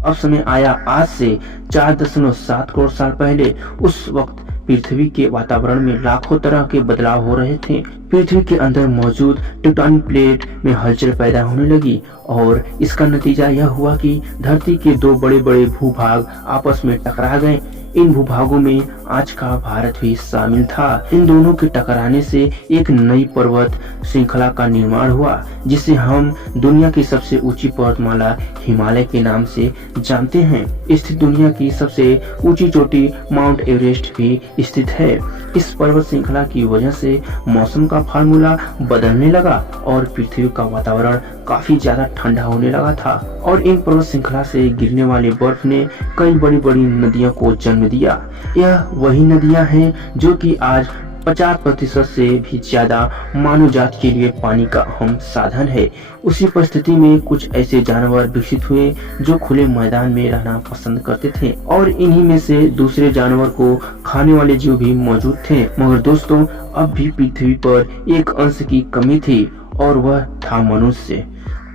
अब समय आया आज से 4.7 करोड़ साल पहले। उस वक्त पृथ्वी के वातावरण में लाखों तरह के बदलाव हो रहे थे। पृथ्वी के अंदर मौजूद टेक्टोनिक प्लेट में हलचल पैदा होने लगी और इसका नतीजा यह हुआ कि धरती के दो बड़े बड़े भूभाग आपस में टकरा गए। इन भूभागों में आज का भारत भी शामिल था। इन दोनों के टकराने से एक नई पर्वत श्रृंखला का निर्माण हुआ, जिसे हम दुनिया की सबसे ऊंची पर्वतमाला हिमालय के नाम से जानते हैं। स्थित दुनिया की सबसे ऊंची चोटी माउंट एवरेस्ट भी स्थित है। इस पर्वत श्रृंखला की वजह से मौसम का फार्मूला बदलने लगा और पृथ्वी का वातावरण काफी ज्यादा ठंडा होने लगा था। और इन पर्वत श्रृंखला से गिरने वाले बर्फ ने कई बड़ी बड़ी नदियों को जन्म दिया। यह वही नदियां हैं जो कि आज 50% से भी ज्यादा मानव जाति के लिए पानी का अहम साधन है। उसी परिस्थिति में कुछ ऐसे जानवर विकसित हुए जो खुले मैदान में रहना पसंद करते थे और इन्हीं में से दूसरे जानवर को खाने वाले जीव भी मौजूद थे। मगर दोस्तों, अब भी पृथ्वी पर एक अंश की कमी थी और वह था मनुष्य।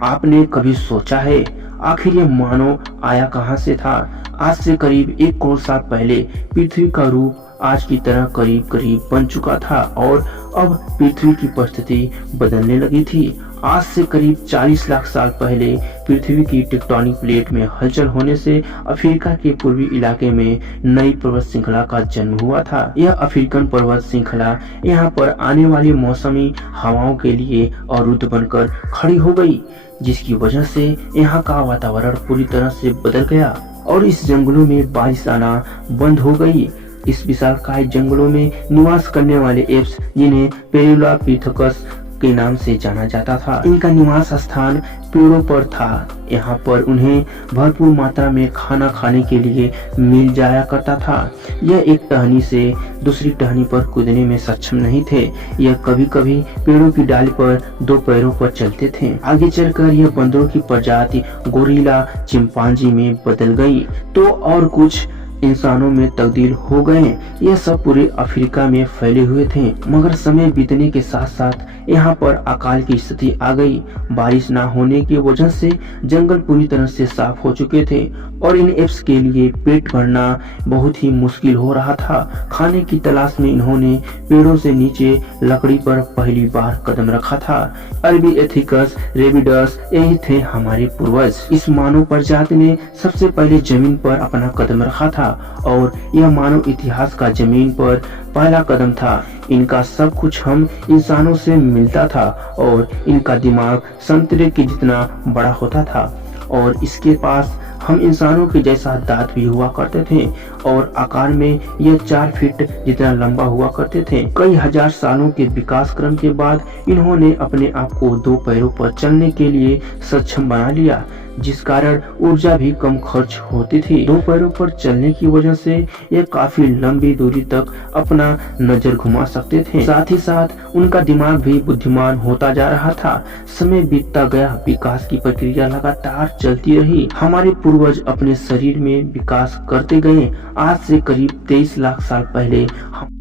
आपने कभी सोचा है आखिर यह मानव आया कहां से था? आज से करीब 1 करोड़ साल पहले पृथ्वी का रूप आज की तरह करीब करीब बन चुका था और अब पृथ्वी की परिस्थिति बदलने लगी थी। आज से करीब 40 लाख साल पहले पृथ्वी की टेक्टोनिक प्लेट में हलचल होने से अफ्रीका के पूर्वी इलाके में नई पर्वत श्रृंखला का जन्म हुआ था। यह अफ्रीकन पर्वत श्रृंखला यहाँ पर आने वाली मौसमी हवाओं के लिए अवरुद्ध बनकर खड़ी हो गई, जिसकी वजह से यहाँ का वातावरण पूरी तरह से बदल गया और इस जंगलों में बारिश आना बंद हो गई। इस विशालकाय जंगलों में निवास करने वाले एप्स, जिन्हें पेरियोपिथेकस के नाम से जाना जाता था, इनका निवास स्थान पेड़ों पर था। यहाँ पर उन्हें भरपूर मात्रा में खाना खाने के लिए मिल जाया करता था। यह एक टहनी से दूसरी टहनी पर कूदने में सक्षम नहीं थे। यह कभी कभी पेड़ों की डाली पर 2 पैरों पर चलते थे। आगे चलकर यह बंदरों की प्रजाति गोरिल्ला चिंपांजी में बदल गई तो और कुछ इंसानों में तब्दील हो गए। यह सब पूरे अफ्रीका में फैले हुए थे। मगर समय बीतने के साथ साथ यहाँ पर अकाल की स्थिति आ गई। बारिश न होने की वजह से जंगल पूरी तरह से साफ हो चुके थे और इन एप्स के लिए पेट भरना बहुत ही मुश्किल हो रहा था। खाने की तलाश में इन्होंने पेड़ों से नीचे लकड़ी पर पहली बार कदम रखा था। अल्बिएथिकस रेबिडस यही थे हमारे पूर्वज। इस मानव प्रजाति ने सबसे पहले जमीन पर अपना कदम रखा था और यह मानव इतिहास का जमीन पर पहला कदम था। इनका सब कुछ हम इंसानों से मिलता था और इनका दिमाग संतरे के जितना बड़ा होता था और इसके पास हम इंसानों के जैसा दांत भी हुआ करते थे और आकार में यह 4 फीट जितना लंबा हुआ करते थे। कई हजार सालों के विकास क्रम के बाद इन्होंने अपने आप को 2 पैरों पर चलने के लिए सक्षम बना लिया, जिस कारण ऊर्जा भी कम खर्च होती थी। 2 पैरों पर चलने की वजह से यह काफी लंबी दूरी तक अपना नजर घुमा सकते थे। साथ ही साथ उनका दिमाग भी बुद्धिमान होता जा रहा था। समय बीतता गया, विकास की प्रक्रिया लगातार चलती रही। हमारे पूर्वज अपने शरीर में विकास करते गए। आज से करीब 23 लाख साल पहले हम